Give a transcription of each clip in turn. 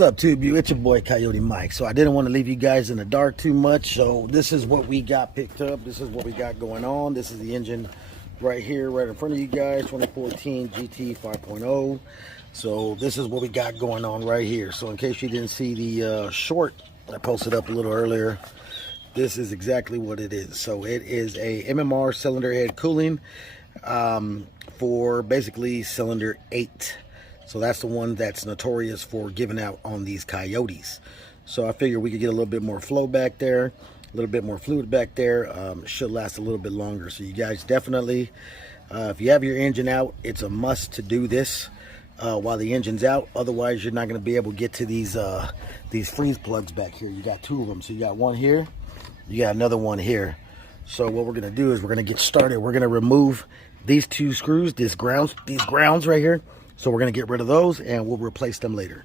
What's up, TubeU? It's your boy Coyote Mike. So I didn't want to leave you guys in the dark too much. So this is what we got picked up. This is what we got going on. This is the engine right here, right in front of you guys, 2014 GT 5.0. So this is what we got going on right here. So in case you didn't see the short I posted up a little earlier, this is exactly what it is. So it is a MMR cylinder head cooling for basically cylinder 8. So that's the one that's notorious for giving out on these Coyotes. So I figured we could get a little bit more flow back there, a little bit more fluid back there. It should last a little bit longer. So you guys definitely, if you have your engine out, it's a must to do this while the engine's out. Otherwise, you're not going to be able to get to these freeze plugs back here. You got two of them. So you got one here, you got another one here. So what we're going to do is we're going to get started. We're going to remove these two screws, these grounds right here. So we're going to get rid of those and we'll replace them later.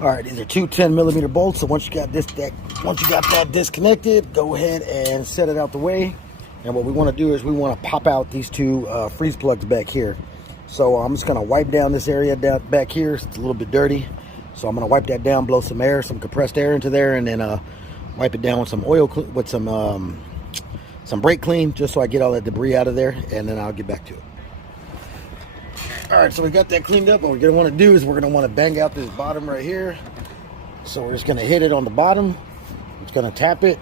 All right, these are two 10mm bolts. So once you got that disconnected, go ahead and set it out the way. And what we want to do is we want to pop out these two freeze plugs back here. So I'm just going to wipe down this area down back here. It's a little bit dirty. So I'm going to wipe that down, blow some air, some compressed air into there, and then wipe it down with some oil, with some brake clean, just so I get all that debris out of there, and then I'll get back to it. All right, so we got that cleaned up. What we're gonna want to do is we're gonna want to bang out this bottom right here. So we're just gonna hit it on the bottom. It's gonna tap it.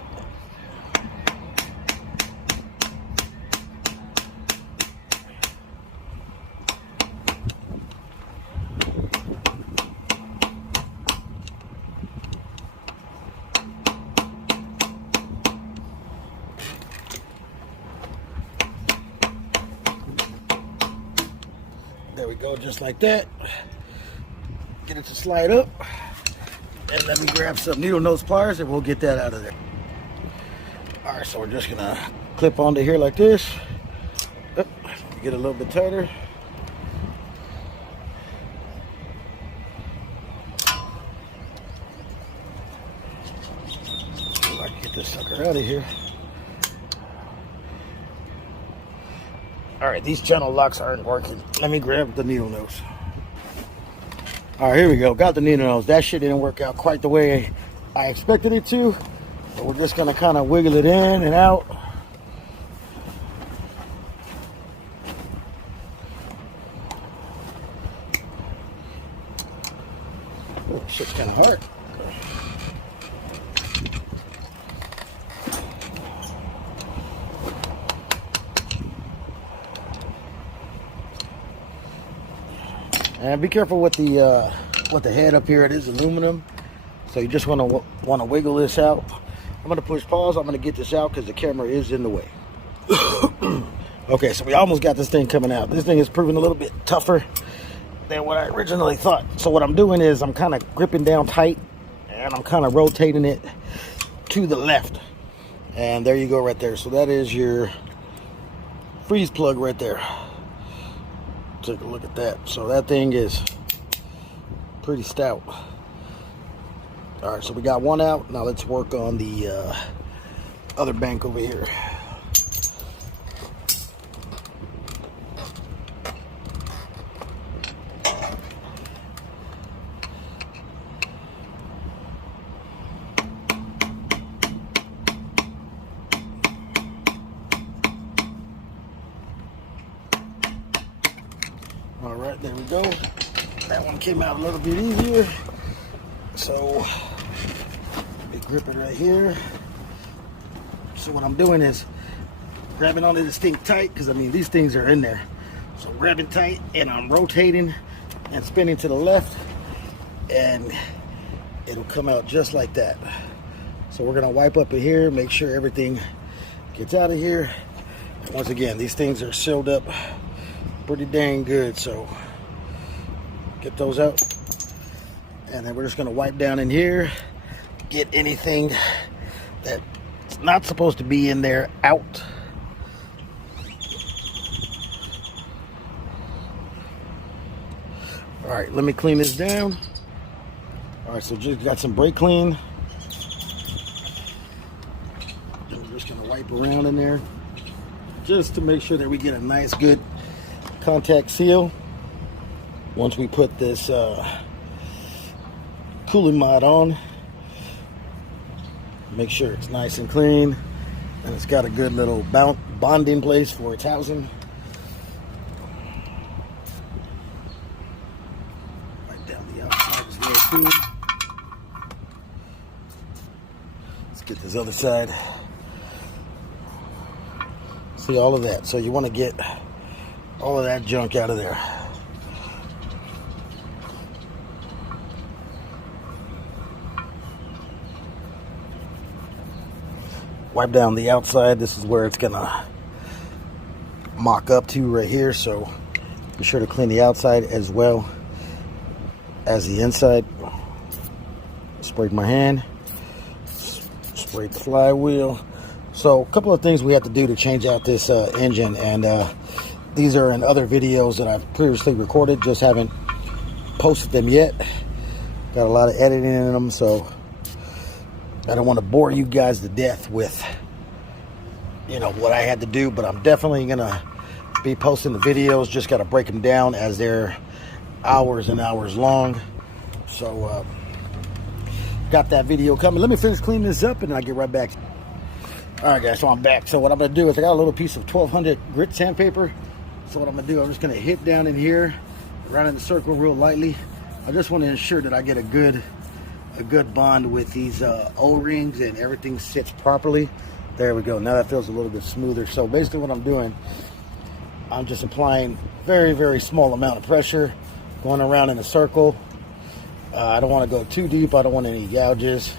There we go, just like that. Get it to slide up. And let me grab some needle nose pliers and we'll get that out of there. All right, so we're just gonna clip onto here like this. Get a little bit tighter. See if I can get this sucker out of here. All right, these channel locks aren't working. Let me grab the needle nose. All right, here we go. Got the needle nose. That shit didn't work out quite the way I expected it to. But we're just gonna kind of wiggle it in and out. Oh, shit's kind of hard. And be careful with the head up here. It is aluminum, so you just want to wiggle this out. I'm going to push pause. I'm going to get this out because the camera is in the way. Okay, so we almost got this thing coming out. This thing is proving a little bit tougher than what I originally thought. So what I'm doing is I'm kind of gripping down tight, and I'm kind of rotating it to the left. And there you go right there. So that is your freeze plug right there. Take a look at that. So that thing is pretty stout. All right, so we got one out. Now let's work on the other bank over here. All right, there we go. That one came out a little bit easier. So we grip it right here. So what I'm doing is grabbing onto this thing tight, because I mean these things are in there. So I'm grabbing tight and I'm rotating and spinning to the left, and it'll come out just like that. So we're gonna wipe up in here, make sure everything gets out of here. And once again, these things are sealed up pretty dang good, so get those out. And then we're just going to wipe down in here, get anything that's not supposed to be in there out. All right, let me clean this down. All right, so just got some brake clean. And we're just going to wipe around in there just to make sure that we get a nice good contact seal. Once we put this coolant mod on. Make sure it's nice and clean, and it's got a good little bonding place for its housing. Right down the outside as well too. Let's get this other side. See all of that. So you want to get all of that junk out of there. Wipe down the outside. This is where it's gonna mock up to right here, so be sure to clean the outside as well as the inside. Sprayed my hand, sprayed the flywheel. So a couple of things we have to do to change out this engine, and these are in other videos that I've previously recorded, just haven't posted them yet. Got a lot of editing in them, so I don't want to bore you guys to death with, you know, what I had to do, but I'm definitely gonna be posting the videos. Just got to break them down as they're hours and hours long. So got that video coming. Let me finish cleaning this up and I'll get right back. All right, guys, so I'm back. So what I'm gonna do is I got a little piece of 1200 grit sandpaper. So what I'm gonna do, I'm just gonna hit down in here, around in the circle real lightly. I just want to ensure that I get a good bond with these O-rings and everything sits properly. There we go. Now that feels a little bit smoother. So basically what I'm doing, I'm just applying very, very small amount of pressure, going around in a circle. I don't want to go too deep. I don't want any gouges,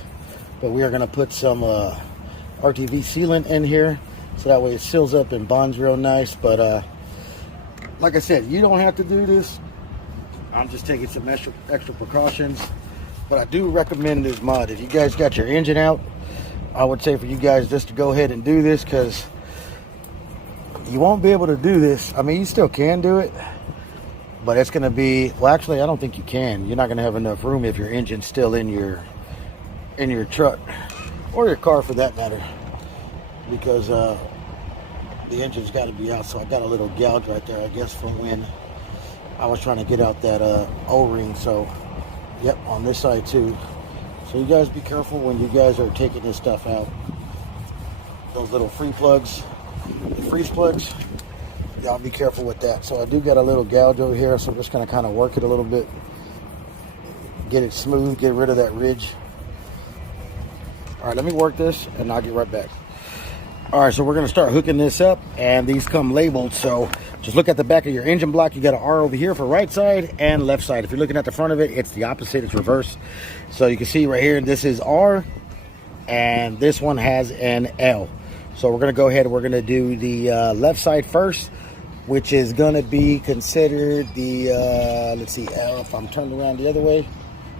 but we are going to put some RTV sealant in here, so that way it seals up and bonds real nice. But like I said, you don't have to do this. I'm just taking some extra precautions. But I do recommend this mod. If you guys got your engine out, I would say for you guys just to go ahead and do this, because you won't be able to do this. I mean, you still can do it, but it's going to be, well, actually, I don't think you can. You're not going to have enough room if your engine's still in your truck, or your car for that matter, because the engine's got to be out. So I got a little gouge right there, I guess, from when I was trying to get out that O-ring. So yep, on this side too. So you guys be careful when you guys are taking this stuff out. Those little free plugs, the freeze plugs, y'all be careful with that. So I do got a little gouge over here, so I'm just gonna kind of work it a little bit, get it smooth, get rid of that ridge. All right, let me work this and I'll get right back. All right, so we're gonna start hooking this up, and these come labeled. So just look at the back of your engine block. You got an R over here for right side and left side. If you're looking at the front of it, it's the opposite, it's reverse. So you can see right here, this is R, and this one has an L. So we're gonna go ahead and we're gonna do the left side first, which is gonna be considered the, let's see, L. If I'm turned around the other way,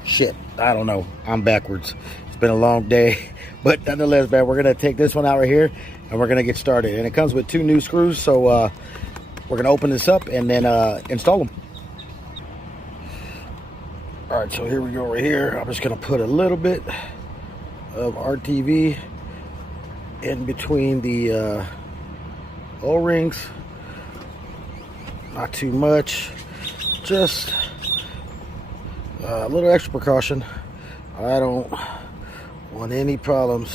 shit, I don't know, I'm backwards. It's been a long day, but nonetheless, man, we're gonna take this one out right here, and we're gonna get started. And it comes with 2 new screws, so we're gonna open this up and then install them. All right, so here we go right here. I'm just gonna put a little bit of RTV in between the O-rings. Not too much, just a little extra precaution. I don't want any problems,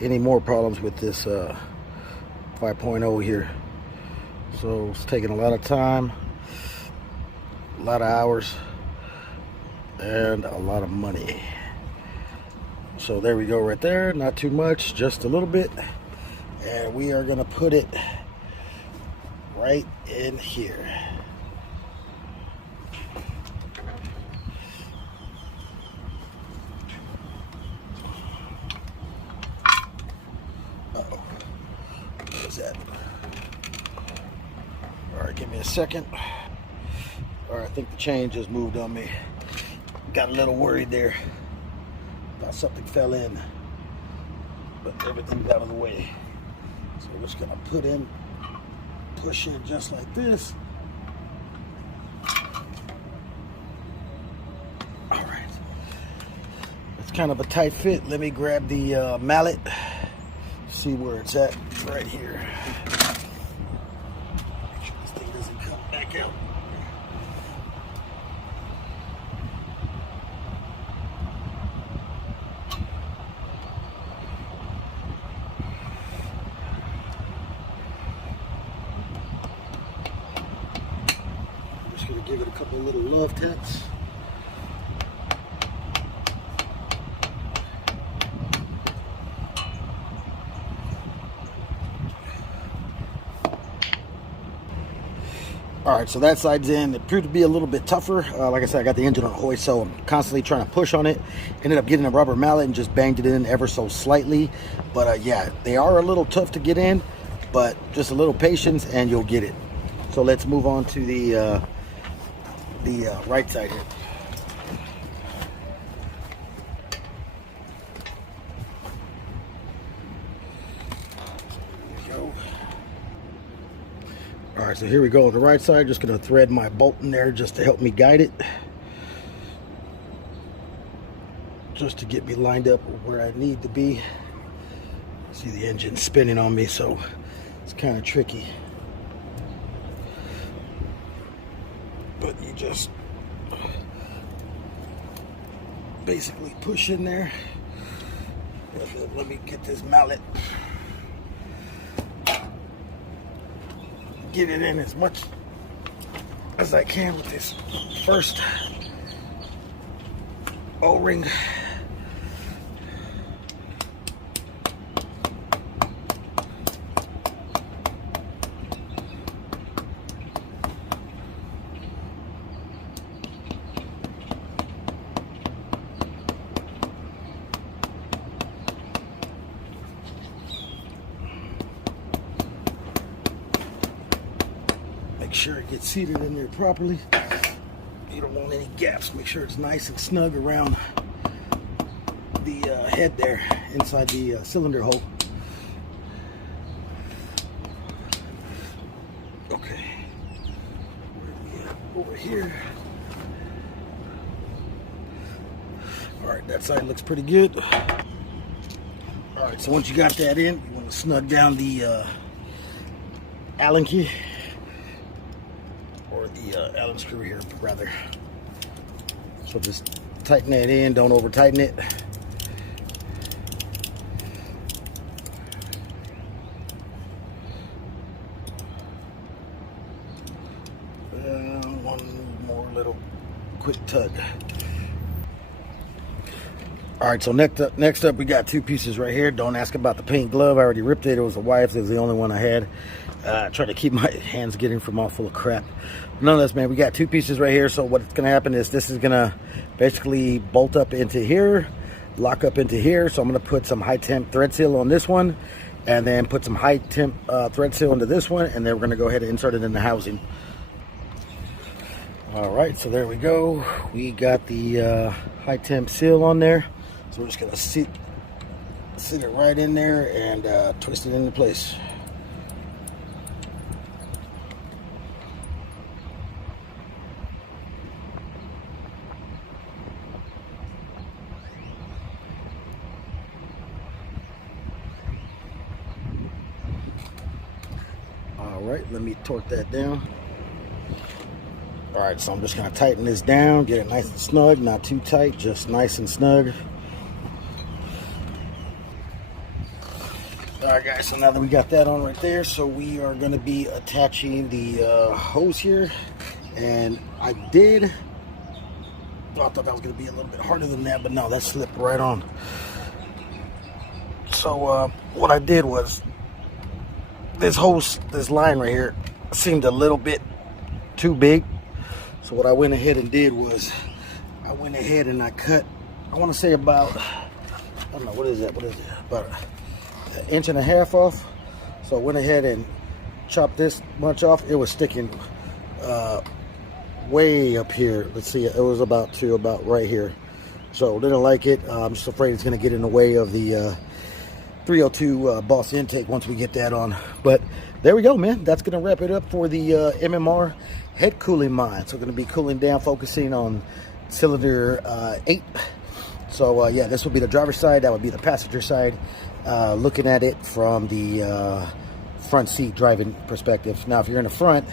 any more problems with this 5.0 here. So it's taking a lot of time, a lot of hours, and a lot of money. So there we go right there. Not too much, just a little bit. And we are gonna put it right in here. Uh-oh. What is that? All right, give me a second. All right, I think the chain just moved on me. Got a little worried there. Thought something fell in, but everything's out of the way. So we're just gonna put in, push in just like this. All right, it's kind of a tight fit. Let me grab the mallet, see where it's at right here. Make sure this thing doesn't come back out. give it a couple of little love taps. All right, so that side's in. It proved to be a little bit tougher. Like I said, I got the engine on hoist, so I'm constantly trying to push on it. Ended up getting a rubber mallet and just banged it in ever so slightly. But yeah, they are a little tough to get in, but just a little patience and you'll get it. So let's move on to the right side here. All right, so here we go on the right side. Just going to thread my bolt in there just to help me guide it. Just to get me lined up where I need to be. See the engine spinning on me, so it's kind of tricky. But you just basically push in there. Let me get this mallet. Get it in as much as I can with this first O-ring. Make sure it gets seated in there properly. You don't want any gaps. Make sure it's nice and snug around the head there, inside the cylinder hole. Okay. Where are we at? Over here. All right, that side looks pretty good. All right, so once you got that in, you want to snug down the Allen key. Or the Allen screw here, rather. So just tighten that in, don't over tighten it. One more little quick tug. All right, so next up we got two pieces right here. Don't ask about the paint glove. I already ripped it. It was a wife's. It was the only one I had. Try to keep my hands getting from all full of crap. Nonetheless, man, we got two pieces right here. So what's going to happen is this is going to basically bolt up into here, lock up into here. So I'm going to put some high temp thread seal on this one, and then put some high temp thread seal into this one, and then we're going to go ahead and insert it in the housing. All right, so there we go. We got the high temp seal on there. So we're just going to sit it right in there and twist it into place. All right, let me torque that down. All right, so I'm just gonna tighten this down, get it nice and snug, not too tight, just nice and snug. All right, guys, so now that we got that on right there, so we are gonna be attaching the hose here. And I thought that was gonna be a little bit harder than that, but no, that slipped right on. So what I did was, this hose, this line right here seemed a little bit too big. So what I went ahead and did was I went ahead and I cut, I want to say about, I don't know, what is that? About an inch and a half off. So I went ahead and chopped this much off. It was sticking way up here. Let's see, it was about right here. So didn't like it. I'm just afraid it's going to get in the way of the 302 Boss intake once we get that on. But there we go, man. That's going to wrap it up for the MMR head cooling mod. So we're going to be cooling down, focusing on cylinder 8. So yeah, this would be the driver's side. That would be the passenger side. Looking at it from the front seat driving perspective. Now, if you're in the front,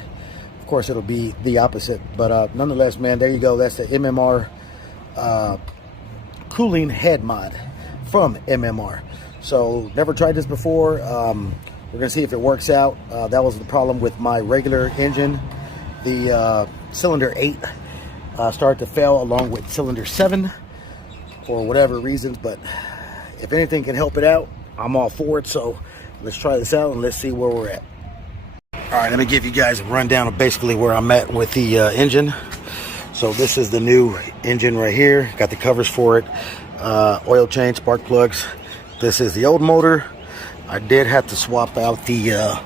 of course, it'll be the opposite. But nonetheless, man, there you go. That's the MMR cooling head mod from MMR. So never tried this before. We're gonna see if it works out. That was the problem with my regular engine. The cylinder 8 started to fail along with cylinder 7 for whatever reasons, but if anything can help it out, I'm all for it. So let's try this out and let's see where we're at. All right, let me give you guys a rundown of basically where I'm at with the engine. So this is the new engine right here. Got the covers for it, oil change, spark plugs. This is the old motor. I did have to swap out the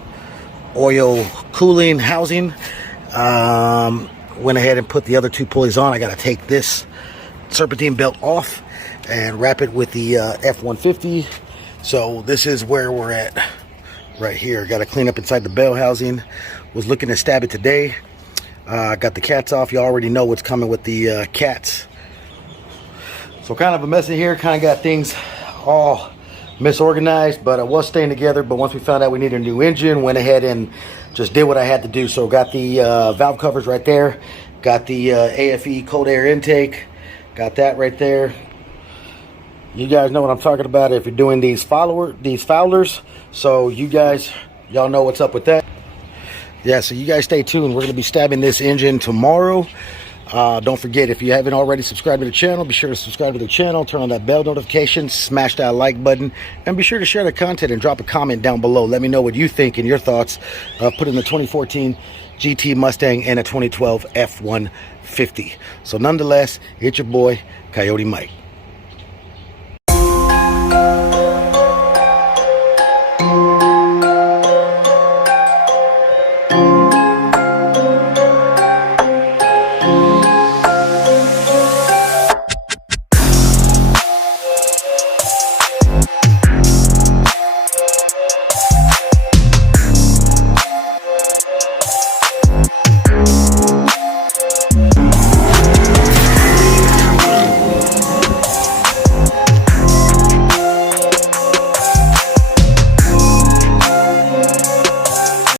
oil cooling housing. Went ahead and put the other 2 pulleys on. I got to take this serpentine belt off and wrap it with the F150. So this is where we're at right here. Got to clean up inside the bell housing. Was looking to stab it today. Got the cats off. You already know what's coming with the cats. So kind of a mess in here. Kind of got things all misorganized, but I was staying together. But once we found out we needed a new engine, went ahead and just did what I had to do. So got the valve covers right there. Got the AFE cold air intake. Got that right there. You guys know what I'm talking about if you're doing these foulers. So y'all know what's up with that. Yeah, so you guys stay tuned. We're going to be stabbing this engine tomorrow. Don't forget, if you haven't already subscribed to the channel, be sure to subscribe to the channel, turn on that bell notification, smash that like button, and be sure to share the content and drop a comment down below. Let me know what you think and your thoughts. Put in the 2014 GT Mustang and a 2012 F150. So nonetheless, it's your boy, Coyote Mike.